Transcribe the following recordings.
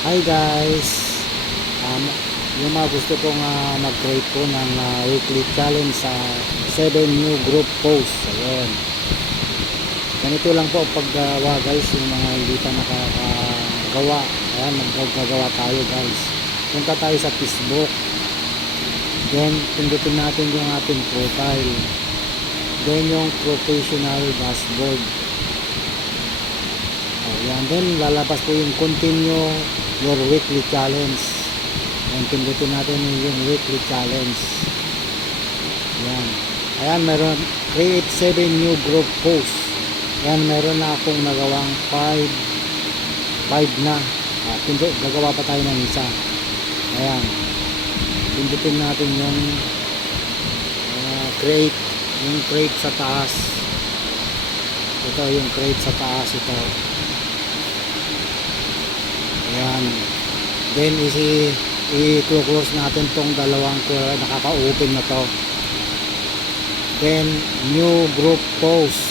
Hi guys, um, yung mga gusto kong mag-create po ng weekly challenge sa 7 new group posts. Ayun, ganito lang po paggawa guys, yung mga hindi pa nakakagawa. Ayan, magagawa tayo guys. Punta tayo sa Facebook, then pindutin natin yung ating profile, then yung professional dashboard. Ayan, then lalabas po yung continue your weekly challenge. Ayan, pindutin natin yung weekly challenge. Ayan, ayan, meron create 7 new group posts. Ayan, meron na akong nagawang 5 na. Gagawa pa tayo ng isa. Ayan, pindutin natin yung create, yung create sa taas. Ito yung create sa taas, ito. Ayan, then i-close natin tong dalawang nakaka-open na to. Then new group post.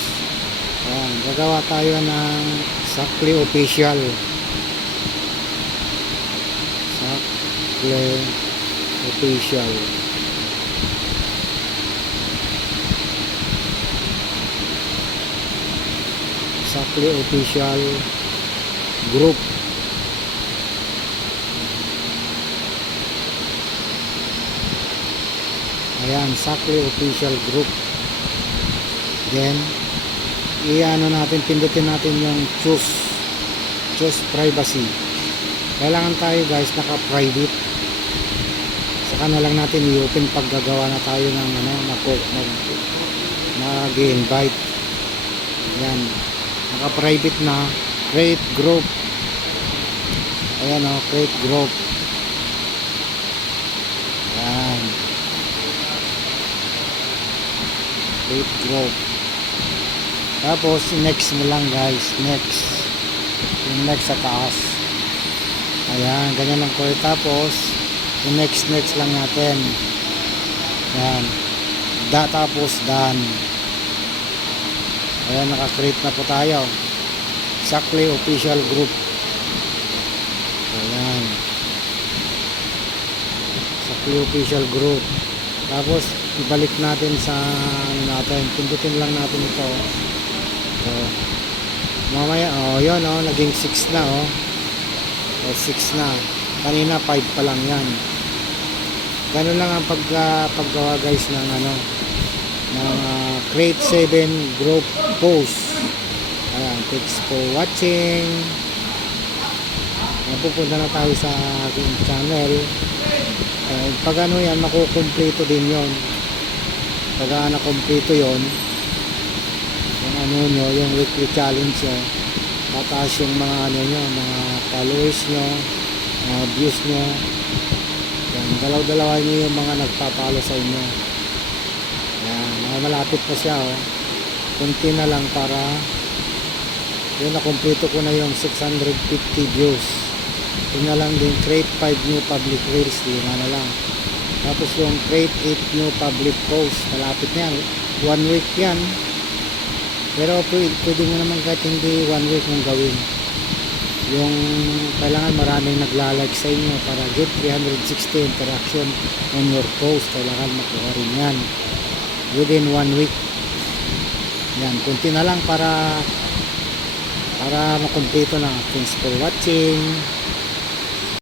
Ayan, gagawa tayo ng Sakli Official. Sakli Official. Sakli Official group. Ayan, Sakli Official group. Then i-ano natin, pindutin natin yung choose privacy. Kailangan tayo guys naka-private. Saka na lang natin i-open pag gagawa na tayo ng mag-invite. Ayan, naka-private na. Create group. Ayan o, create group. Ayan, create group. Tapos next mo lang guys, next, yung next sa taas. Ayan, ganyan lang ko. Tapos yung next lang natin. Ayan, tapos done. Ayan, naka-create na po tayo. Sakli Official Group. Ayan, Sakli Official Group. Tapos ibalik natin sa natin, pindutin lang natin ito. So, mamaya, yun, naging 6 na, 6 na. Kanina 5 pa lang yan. Ganun lang ang paggawa guys ng ng create 7 group post. Ayan, thanks for watching. Pupunta na tayo sa aking channel. Pag yan, makukumpleto din yon. Pag nakumpleto yon, yung yung weekly challenge nyo, tataas yung mga nyo, mga followers nyo, mga views nyo. Yan, dalaw-dalawa nyo yung mga nagpapalo sa inyo. Yan, malapit pa siya, kunti na lang para yun, nakumpleto ko na yung 650 views. Yun na lang din, create 5 new public reels, lima na lang. Tapos yung create 8 new public posts, malapit na yan, 1 week yan. Pero pwede mo naman kahit hindi 1 week mong gawin. Yung kailangan maraming nagla-like sa inyo para get 360 interaction on your post. Kailangan makuha rin yan within 1 week. Yan, kunti na lang para makumpleto na. Thanks for watching.